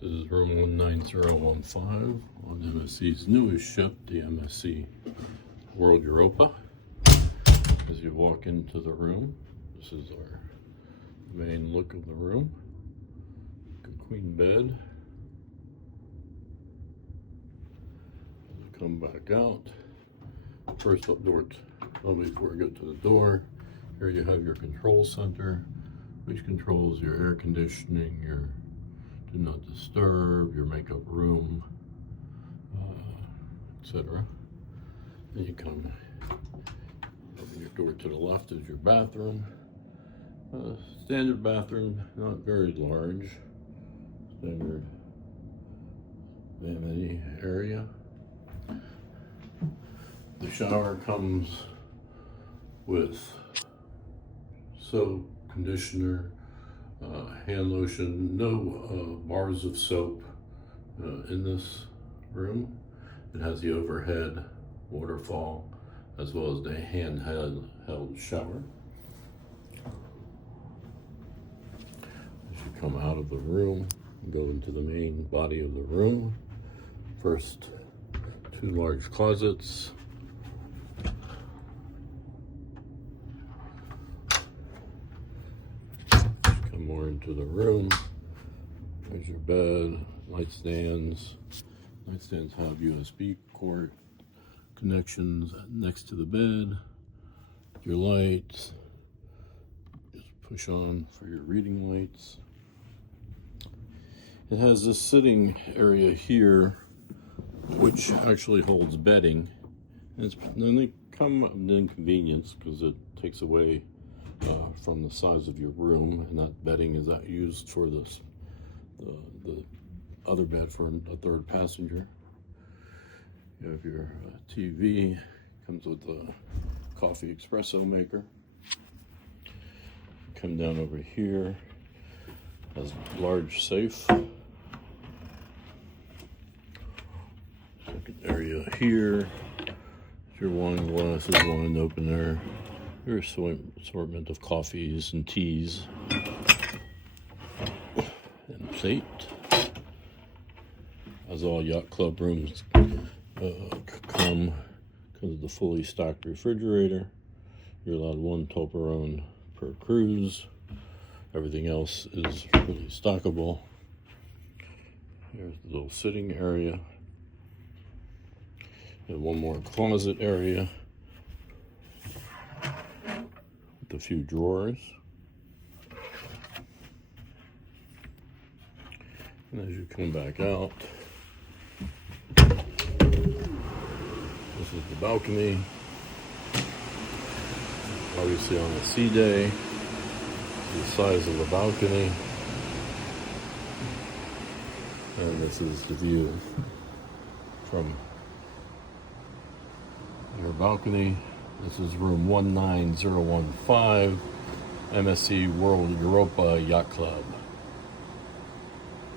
This is room 19015 on MSC's newest ship, the MSC World Europa. As you walk into the room, this is our main look of the room. Good queen bed. As you come back out, first up door, before we get to the door, here you have your control center, which controls your air conditioning, your do not disturb, your makeup room, etc. Then you come, open your door to the left is your bathroom. Standard bathroom, not very large. Standard vanity area. The shower comes with soap, conditioner, hand lotion, no bars of soap in this room. It has the overhead waterfall as well as the handheld shower. As you come out of the room, go into the main body of the room. First, two large closets. More into the room. There's your bed, nightstands. Nightstands have USB cord connections next to the bed. Your lights, just push on for your reading lights. It has this sitting area here, which actually holds bedding. And then they come an inconvenience because it takes away from the size of your room, and that bedding is not used for this the other bed for a third passenger. You have your TV, comes with a coffee espresso maker. Come down over here, has a large safe. Second area here, your wine glasses, wine opener. Your assortment of coffees and teas and plate. As all yacht club rooms come with the fully stocked refrigerator. You're allowed one Toblerone per cruise. Everything else is really stockable. Here's the little sitting area. And one more closet area. A few drawers, and as you come back out, this is the balcony. Obviously on a sea day, the size of the balcony, and this is the view from your balcony. This is room 19015, MSC World Europa Yacht Club.